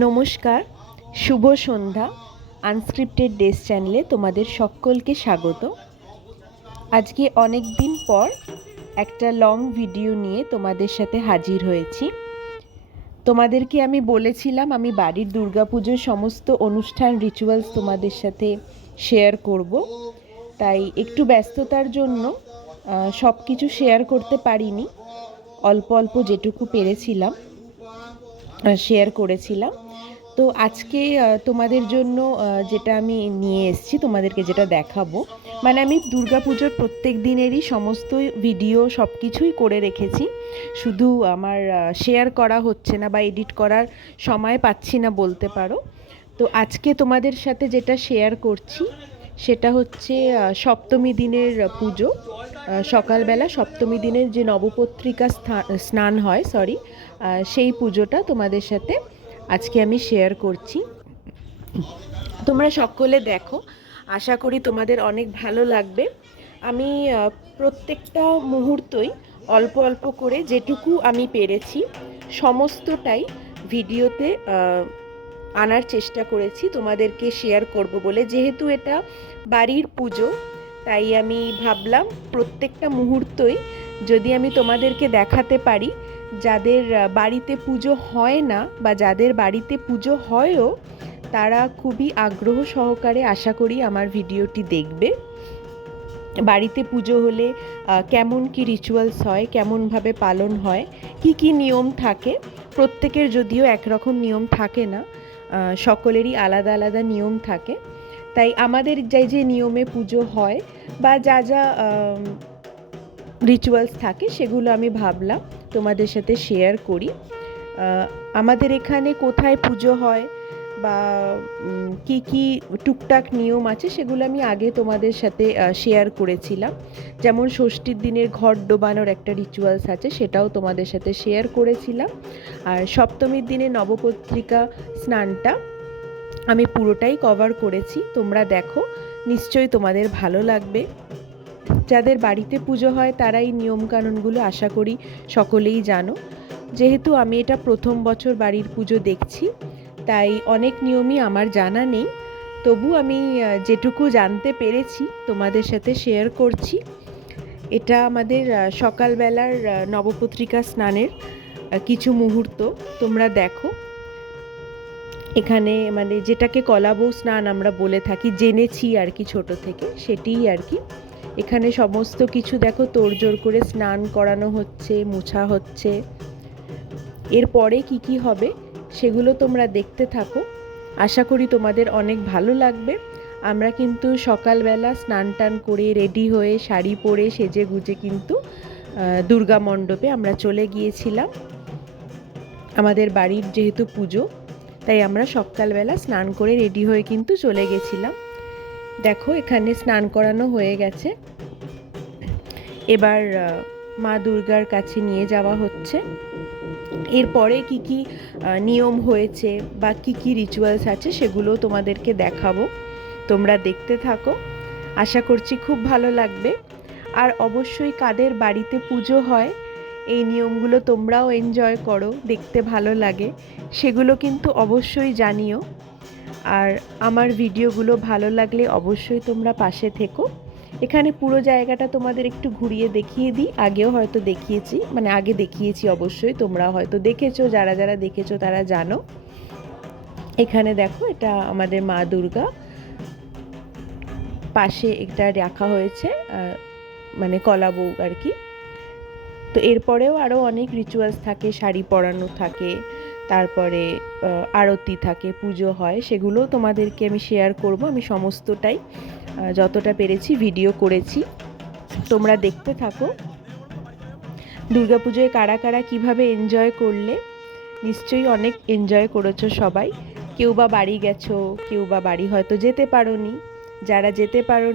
নমস্কার, শুভ সন্ধ্যা আনস্ক্রিপ্টেড ডেস চ্যানেলে তোমাদের সকলকে স্বাগত। আজকে অনেক দিন পর একটা লং ভিডিও নিয়ে তোমাদের সাথে হাজির হয়েছি। তোমাদেরকে আমি বলেছিলাম, আমি বাড়ির দুর্গাপুজোর সমস্ত অনুষ্ঠান রিচুয়ালস তোমাদের সাথে শেয়ার করব। তাই একটু ব্যস্ততার জন্য সব কিছু শেয়ার করতে পারিনি। অল্প অল্প যেটুকু পেরেছিলাম। শেয়ার করেছিলাম। তো আজকে তোমাদের জন্য যেটা আমি নিয়ে এসেছি, তোমাদেরকে যেটা দেখাবো। মানে আমি দুর্গাপুজোর প্রত্যেক দিনেরই সমস্ত ভিডিও সব কিছুই করে রেখেছি। শুধু আমার শেয়ার করা হচ্ছে না বা এডিট করার সময় পাচ্ছি না বলতে পারো। তো আজকে তোমাদের সাথে যেটা শেয়ার করছি, সেটা হচ্ছে সপ্তমী দিনের পুজো। সকালবেলা সপ্তমী দিনের যে নবপত্রিকা স্নান হয় সরি সেই পুজোটা তোমাদের সাথে আজকে আমি শেয়ার করছি। তোমরা সকলে দেখো, আশা করি তোমাদের অনেক ভালো লাগবে। আমি প্রত্যেকটা মুহূর্তই অল্প অল্প করে যেটুকু আমি পেরেছি, সমস্তটাই ভিডিওতে আনার চেষ্টা করেছি তোমাদেরকে শেয়ার করব বলে। যেহেতু এটা বাড়ির পুজো তাই আমি ভাবলাম প্রত্যেকটা মুহূর্তই যদি আমি তোমাদেরকে দেখাতে পারি, যাদের বাড়িতে পুজো হয় না বা যাদের বাড়িতে পুজো হয়ও, তারা খুবই আগ্রহ সহকারে আশা করি আমার ভিডিওটি দেখবে। বাড়িতে পুজো হলে কেমন কি রিচুয়ালস হয়, কেমনভাবে পালন হয়, কি কি নিয়ম থাকে, প্রত্যেকের যদিও একরকম নিয়ম থাকে না সকলেরই আলাদা আলাদা নিয়ম থাকে। তাই আমাদের যে যে নিয়মে পুজো হয় বা যা যা রিচুয়ালস থাকে সেগুলো আমি ভাবলাম তোমাদের সাথে শেয়ার করি। আমাদের এখানে কোথায় পুজো হয় বা কি কি টুকটাক নিয়ম আছে সেগুলো আমি আগে তোমাদের সাথে শেয়ার করেছিলাম। যেমন ষষ্ঠীর দিনের ঘর ডোবানোর একটা রিচুয়ালস আছে সেটাও তোমাদের সাথে শেয়ার করেছিলাম। আর সপ্তমীর দিনে নবপত্রিকা স্নানটা আমি পুরোটাই কভার করেছি, তোমরা দেখো, নিশ্চয়ই তোমাদের ভালো লাগবে। যাদের বাড়িতে পুজো হয়, তারা এই নিয়মকানুনগুলো আশা করি সকলেই জানো। যেহেতু আমি এটা প্রথম বছর বাড়ির পুজো দেখছি, তাই অনেক নিয়মই আমার জানা নেই। তবু আমি যেটুকু জানতে পেরেছি, তোমাদের সাথে শেয়ার করছি। এটা আমাদের সকালবেলার নবপত্রিকা স্নানের কিছু মুহূর্ত, তোমরা দেখো। এখানে মানে যেটাকে কলাবৌ স্নান আমরা বলে থাকি, জেনেছি আর কি ছোট থেকে, সেটিই আর কি। এখানে সমস্ত কিছু দেখো, তোড়জোড় করে স্নান করানো হচ্ছে, মোছা হচ্ছে। এরপরে কি কি হবে সেগুলো তোমরা দেখতে থাকো। আশা করি তোমাদের অনেক ভালো লাগবে। আমরা কিন্তু সকালবেলা স্নান টান করে রেডি হয়ে শাড়ি পরে সেজে গুজে কিন্তু দুর্গা মণ্ডপে আমরা চলে গিয়েছিলাম। আমাদের বাড়ির যেহেতু পুজো তাই আমরা সকালবেলা স্নান করে রেডি হয়ে কিন্তু চলে গেছিলাম। দেখো, এখানে স্নান করানো হয়ে গেছে। এবার মা দুর্গার কাছে নিয়ে যাওয়া হচ্ছে। এরপরে কি কি নিয়ম হয়েছে বা কি কি রিচুয়ালস আছে সেগুলো তোমাদেরকে দেখাবো। তোমরা দেখতে থাকো। আশা করছি খুব ভালো লাগবে। আর অবশ্যই কাদের বাড়িতে পুজো হয় এই নিয়মগুলো তোমরাও এনজয় করো, দেখতে ভালো লাগে। সেগুলো কিন্তু অবশ্যই জানিও। আর আমার ভিডিওগুলো ভালো লাগলে অবশ্যই তোমরা পাশে থেকো। এখানে পুরো জায়গাটা তোমাদের একটু ঘুরিয়ে দেখিয়ে দিই। আগেও হয়তো দেখিয়েছি মানে আগে দেখিয়েছি অবশ্যই, তোমরা হয়তো দেখেছ, যারা যারা দেখেছ তারা জানো। এখানে দেখো, এটা আমাদের মা দুর্গা। পাশে এটা রাখা হয়েছে মানে কলা বউ আর কি। তো এরপরেও আরও অনেক রিচুয়ালস থাকে, শাড়ি পরানো থাকে, তারপরে আরতি থাকে, পুজো হয় সেগুলোও তোমাদেরকে আমি শেয়ার করব, আমি সমস্তটাই যতটা পেরেছি ভিডিও করেছি। তোমরা দেখতে থাকো। দুর্গাপুজোয় কারা কারা কীভাবে এনজয় করলে, নিশ্চয়ই অনেক এনজয় করেছ সবাই। কেউ বা বাড়ি গেছো, কেউ বা বাড়ি হয়তো যেতে পারো যারা যেতে পারো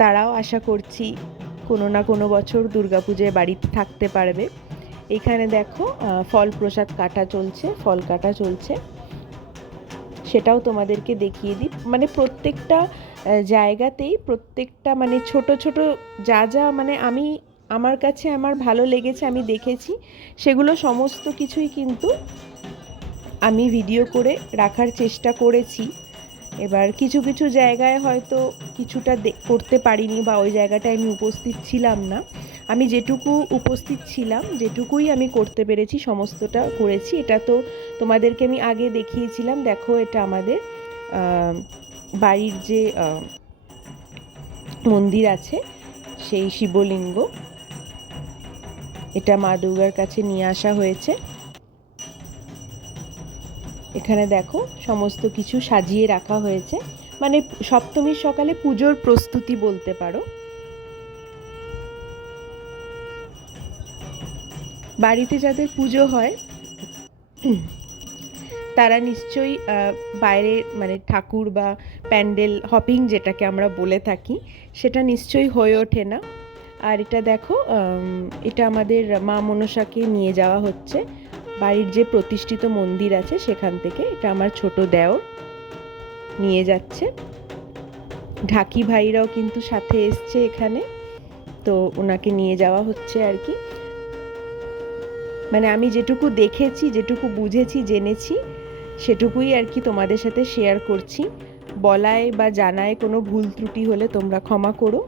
তারাও আশা করছি কোনো না কোনো বছর দুর্গাপুজোয় বাড়িতে থাকতে পারবে। এখানে দেখো ফল প্রসাদ কাটা চলছে, ফল কাটা চলছে। সেটাও তোমাদেরকে দেখিয়ে দিই। মানে প্রত্যেকটা জায়গাতেই প্রত্যেকটা মানে ছোট ছোট যা যা মানে আমি, আমার কাছে আমার ভালো লেগেছে, আমি দেখেছি, সেগুলো সমস্ত কিছুই কিন্তু আমি ভিডিও করে রাখার চেষ্টা করেছি। এবার কিছু কিছু জায়গায় হয়তো কিছুটা করতে পারিনি বা ওই জায়গাটায় আমি উপস্থিত ছিলাম না। আমি যেটুকু উপস্থিত ছিলাম, যেটুকুই আমি করতে পেরেছি, সমস্তটা করেছি। এটা তো তোমাদেরকে আমি আগে দেখিয়েছিলাম। দেখো, এটা আমাদের বাড়ির যে মন্দির আছে, সেই শিবলিঙ্গ। এটা মা দুর্গার কাছে নিয়ে আসা হয়েছে। এখানে দেখো সমস্ত কিছু সাজিয়ে রাখা হয়েছে। মানে সপ্তমীর সকালে পুজোর প্রস্তুতি বলতে পারো। বাড়িতে যাদের পুজো হয়, তারা নিশ্চয়ই বাইরে মানে ঠাকুর বা প্যান্ডেল হপিং যেটাকে আমরা বলে থাকি, সেটা নিশ্চয়ই হয়ে ওঠে না। আর এটা দেখো এটা আমাদের মা মনসাকে নিয়ে যাওয়া হচ্ছে। বাড়ির যে প্রতিষ্ঠিত মন্দির আছে সেখান থেকে, এটা আমার ছোট দেওর নিয়ে যাচ্ছে। ঢাকি ভাইরাও কিন্তু সাথে এসছে এখানে, তো ওনাকে নিয়ে যাওয়া হচ্ছে আর কি। মানে আমি যেটুকু দেখেছি, যেটুকু বুঝেছি, জেনেছি, সেটুকুই আর কি তোমাদের সাথে শেয়ার করছি। বলায় বা জানায় কোনো ভুল ত্রুটি হলে তোমরা ক্ষমা করো।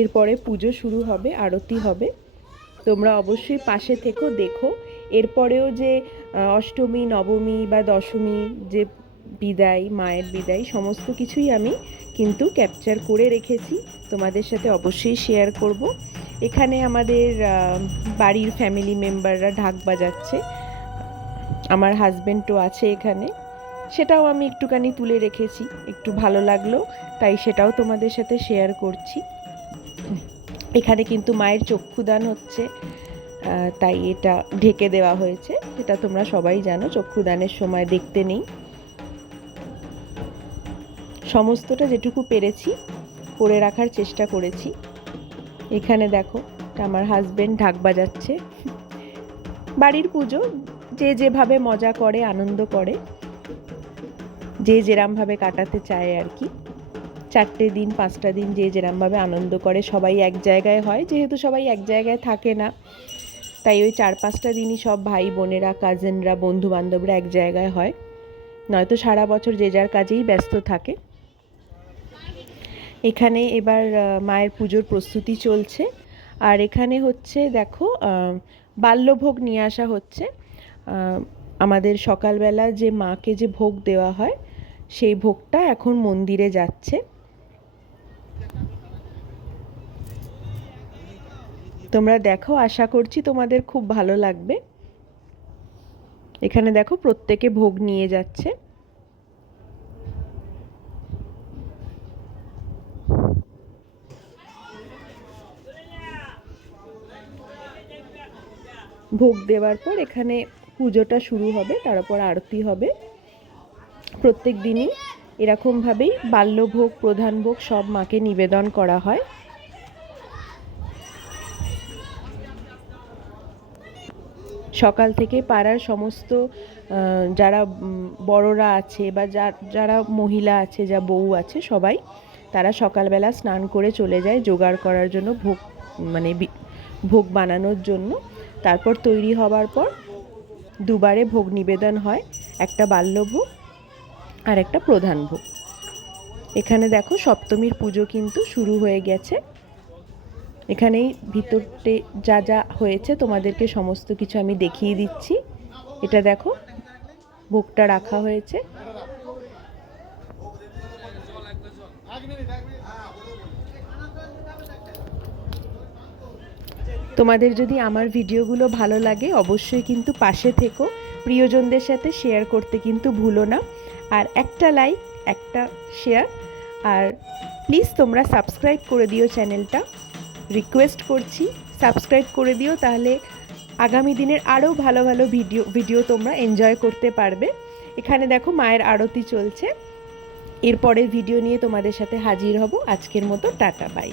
এরপরে পুজো শুরু হবে, আরতি হবে। তোমরা অবশ্যই পাশে থেকো, দেখো। এরপরেও যে অষ্টমী, নবমী বা দশমী যে বিদায়, মায়ের বিদায়, সমস্ত কিছুই আমি কিন্তু ক্যাপচার করে রেখেছি। তোমাদের সাথে অবশ্যই শেয়ার করব। এখানে আমাদের বাড়ির ফ্যামিলি মেম্বাররা ঢাক বাজাচ্ছে। আমার হাজবেন্ডও আছে এখানে। সেটাও আমি একটুখানি তুলে রেখেছি। একটু ভালো লাগল, তাই সেটাও তোমাদের সাথে শেয়ার করছি। এখানে কিন্তু মায়ের চক্ষুদান হচ্ছে তাই এটা ঢেকে দেওয়া হয়েছে। সেটা তোমরা সবাই জানো, চক্ষুদানের সময় দেখতে নেই। সমস্তটা যেটুকু পেরেছি, করে রাখার চেষ্টা করেছি। এখানে দেখো, এটা আমার হাজব্যান্ড ঢাক বাজাচ্ছে। বাড়ির পুজো, যে যেভাবে মজা করে, আনন্দ করে, যে যেরামভাবে কাটাতে চায় আর কি। চারটে দিন, পাঁচটা দিন যে যেরমভাবে আনন্দ করে, সবাই এক জায়গায় হয়, যেহেতু সবাই এক জায়গায় থাকে না। তাই ওই চার পাঁচটা দিনই সব ভাই বোনেরা কাজিনরা বন্ধু বান্ধবরা এক জায়গায় হয়। নয়তো সারা বছর যে যার কাজেই ব্যস্ত থাকে। এখানে এবার মায়ের পুজোর প্রস্তুতি চলছে। আর এখানে হচ্ছে, দেখো বাল্যভোগ নিয়ে আসা হচ্ছে। আমাদের সকালবেলা যে মাকে যে ভোগ দেওয়া হয়, সেই ভোগটা এখন মন্দিরে যাচ্ছে। তোমরা দেখো, আশা করছি তোমাদের খুব ভালো লাগবে। এখানে দেখো, প্রত্যেকে ভোগ নিয়ে যাচ্ছে। ভোগ দেওয়ার পর এখানে পুজোটা শুরু হবে তারপর আরতি হবে। প্রত্যেক দিনই এরকমভাবেই বাল্যভোগ, প্রধান ভোগ সব মাকে নিবেদন করা হয়। সকাল থেকে পাড়ার সমস্ত যারা বড়রা আছে বা যারা মহিলা আছে, যা বউ আছে সবাই, তারা সকালবেলা স্নান করে চলে যায় জোগাড় করার জন্য, ভোগ মানে ভোগ বানানোর জন্য। তারপর তৈরি হবার পর দুবারে ভোগ নিবেদন হয়, একটা বাল্যভোগ আর একটা প্রধান ভোগ। এখানে দেখো সপ্তমীর পুজো কিন্তু শুরু হয়ে গেছে। এখানেই ভিতরতে যা যা হয়েছে তোমাদেরকে সমস্ত কিছু আমি দেখিয়ে দিচ্ছি। এটা দেখো ভোগটা রাখা হয়েছে। তোমাদের যদি আমার ভিডিওগুলো ভালো লাগে, অবশ্যই কিন্তু পাশে থেকো। প্রিয়জনদের সাথে শেয়ার করতে কিন্তু ভুলো না। আর একটা লাইক একটা শেয়ার আর প্লিজ তোমরা সাবস্ক্রাইব করে দিও চ্যানেলটা রিকোয়েস্ট করছি সাবস্ক্রাইব করে দিও, তাহলে আগামী দিনের আরও ভালো ভালো ভিডিও ভিডিও তোমরা এনজয় করতে পারবে। এখানে দেখো মায়ের আরতি চলছে। এরপরের ভিডিও নিয়ে তোমাদের সাথে হাজির হব। আজকের মতো টাটা বাই